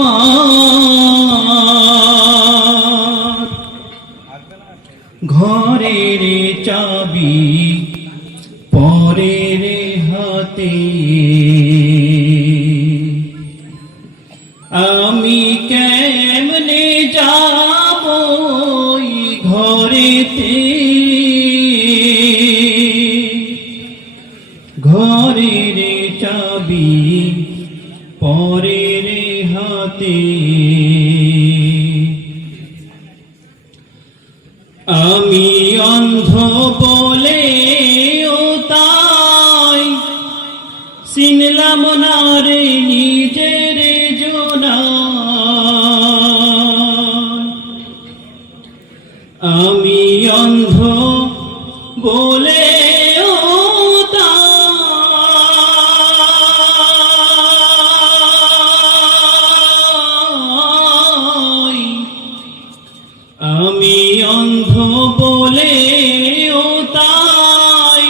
আমার ঘরের চাবি পরের হাতে আমি কেমনে যাব ঘরেতে ঘরের চাবি পরের হাতে আমি অন্ধ বলে ও তাই চিনলাম না রে নিজের জোনা আমি অন্ধ বলে ও তাই আমি অন্ধ বলে ও তাই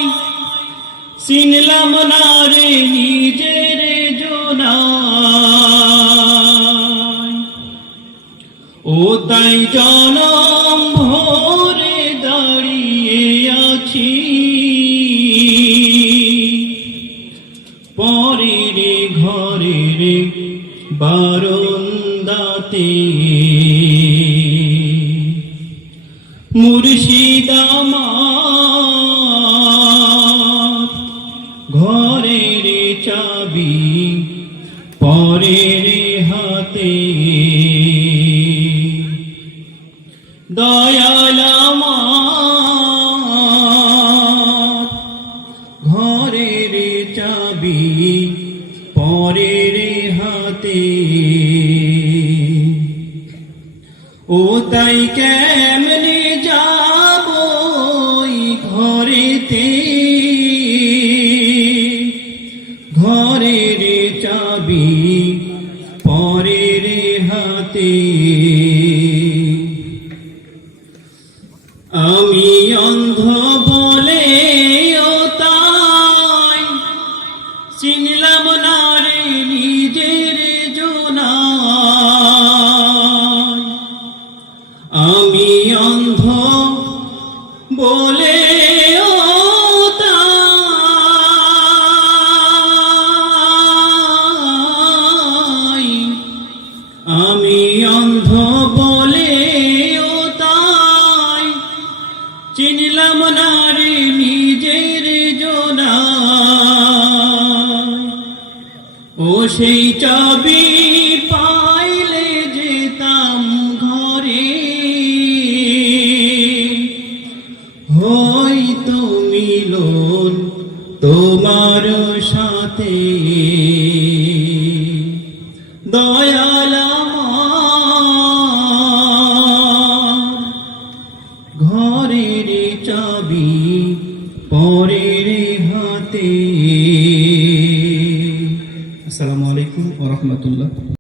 চিনলাম না রে নিজের জোনা ও তাই জনম ভরে দাঁড়িয়ে আছি পরের ঘরের বারান্দাতে মুর্শিদ আমার ঘরের চাবি পরের হাতে দয়াল আমার ঘরের চাবি পরের হাতে ও তাই কেমনে যাব ঘরেতে ঘরের চাবি পরের হাতে আমি অন্ধ বলে ও তাই চিনলাম না রে নিজের জোনা আমি অন্ধ বলে ও তাই আমি অন্ধ বলে ও তাই চিনলাম না রে নিজের জোনা ও সেই চাবি পাইলে যেতাম ঘরে হয়তো মিলন তোমার সাথে দয়াল আমার ঘরের চাবি পরের হাতে। আসসালামু আলাইকুম ওয়া রাহমাতুল্লাহ।